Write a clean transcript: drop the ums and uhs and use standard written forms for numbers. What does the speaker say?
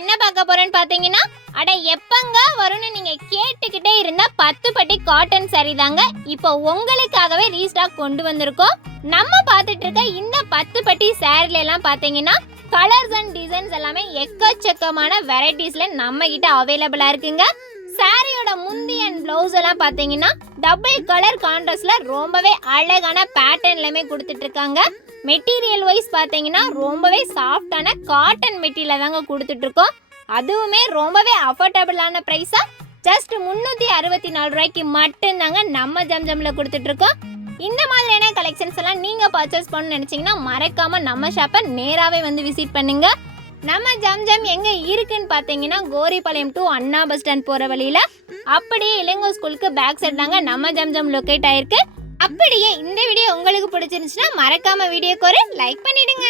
என்ன பார்க்க போறேன்னு பாத்தீங்கன்னா, அட எப்பங்க வரும்னு நீங்க கேட்டுக்கிட்டே இருந்தா 10 பட்டி காட்டன் saree தாங்க இப்போ உங்களுக்காகவே ரீஸ்டாக் கொண்டு வந்திருக்கோம். நம்ம பார்த்துட்டு இருக்க இந்த 10 பட்டி சாரில எல்லாம் பாத்தீங்கன்னா கலர்ஸ் அண்ட் டிசைன்ஸ் எல்லாமே எக்கச்சக்கமான வெரைட்டிஸ்ல நம்ம கிட்ட அவைலபிளா இருக்குங்க. சாரியோட முந்தி அண்ட் பிளவுஸ் எல்லாம் பாத்தீங்கன்னா டபுள் கலர் கான்ட்ராஸ்ட்ல ரொம்பவே அழகான பேட்டர்ன்லயுமே கொடுத்துட்டு இருக்காங்க. மெட்டீரியல் வைஸ் பாத்தீங்கன்னா ரொம்பவே சாஃப்டான காட்டன் மெட்டீரியல் தாங்க கொடுத்துட்டு இருக்கோம். அதுவுமே ரொம்பவே அஃபோர்டபுளான பிரைஸா ஜஸ்ட் 364 ரூபாய்க்கு மட்டும்தாங்க நம்ம ஜம்ஜம்ல கொடுத்துட்டு இருக்கோம். இந்த மாதிரியான கலெக்ஷன்ஸ் எல்லாம் நீங்க பர்ச்சேஸ் பண்ண நினைச்சீங்கன்னா மறக்காம நம்ம ஷாப்பை நேராவே வந்து விசிட் பண்ணுங்க. நம்ம ஜம்ஜம் எங்க இருக்குன்னு பாத்தீங்கன்னா Goripalayam to Anna bus stand போற வழியில அப்படியே இளங்கோ ஸ்கூலுக்கு பேக் சைடு தாங்க நம்ம ஜம்ஜம் லொகேட் ஆயிருக்கு. அப்படியே இந்த வீடியோ உங்களுக்கு பிடிச்சிருந்துச்சுன்னா மறக்காம வீடியோக்கு ஒரு லைக் பண்ணிடுங்க.